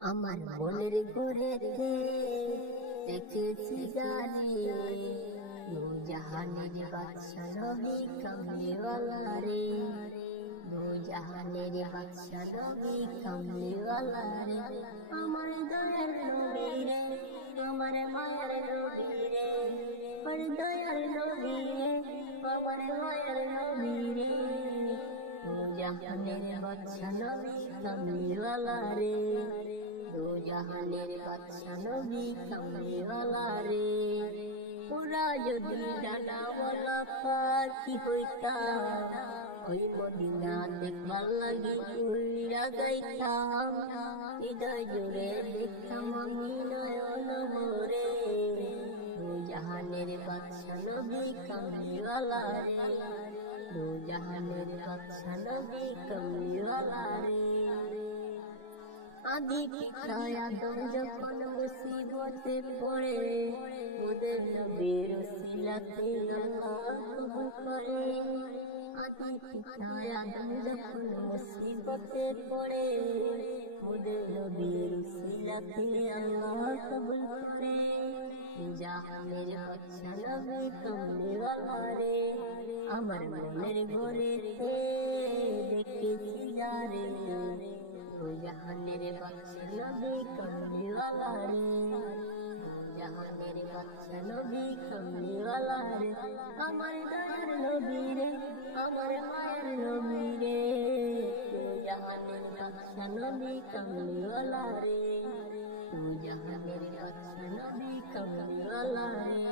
আমার মনের ঘরেতে দেখেছি দাঁড়িয়ে নূরজাহানের বাদশা নবী কামলিওয়ালা রে, নূরজাহানের বাদশা নবী কামলিওয়ালা রে। আমার দয়ার নবী রে, আমার মায়ের নবী রে, আমার দয়ার নবী রে, আমার মায়ের নবী রে। নূরজাহানের বাদশা নবী কামলিওয়ালা রে, নূরজাহানের বাদশা নবী কামলিওয়ালা রে। ওরা যদি ডানাওয়ালা পাখি হইতাম, ওই মদিনা দেখবার লাগি উড়িয়া যাইতাম। হৃদয় জুড়ে দেখতাম আমি নয়ন ভরে, নূরজাহানের বাদশা নবী কামলিওয়ালা রে, নূরজাহানের বাদশা নবী কামলিওয়ালা রে। আদি পিতা আদম যখন মুসিবতে পড়ে, ওদের নবীর উসিলাতে আল্লাহ কবুল করে। আদি পিতা আদম যখন মুসিবতে পড়ে, ওদের নবীর উসিলাতে আল্লাহ কবুল করে। জাহানের বাদশা নবী কামলিওয়ালা রে, আমার মনের ঘরেতে দেখেছি যারে, নূরজাহানের বাদশা নবী কামলিওয়ালা রে, নূরজাহানের বাদশা নবী কামলিওয়ালা রে। আমার দয়ার নবী রে, আমার মায়ের নবী রে, নূরজাহানের বাদশা নবী কামলিওয়ালা রে, নূরজাহানের বাদশা নবী কামলিওয়ালা রে।